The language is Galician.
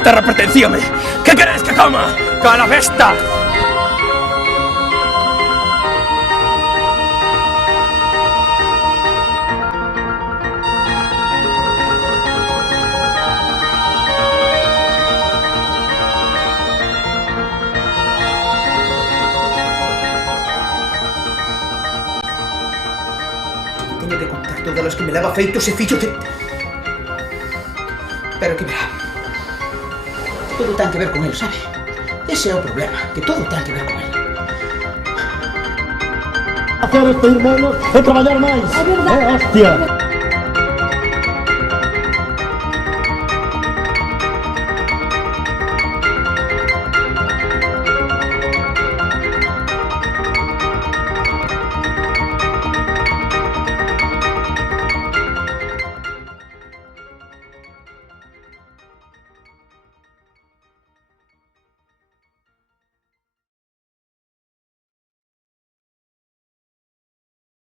esta terra pertencíame. Que queres que coma? Cala besta! Teño que contar todas as que me leva feito ese fillo de... Pero que verá. Todo ten que ver con el, sabe? Ese é o problema, que todo ten que ver con el. Hacer esto ir menos e traballar máis. É hostia.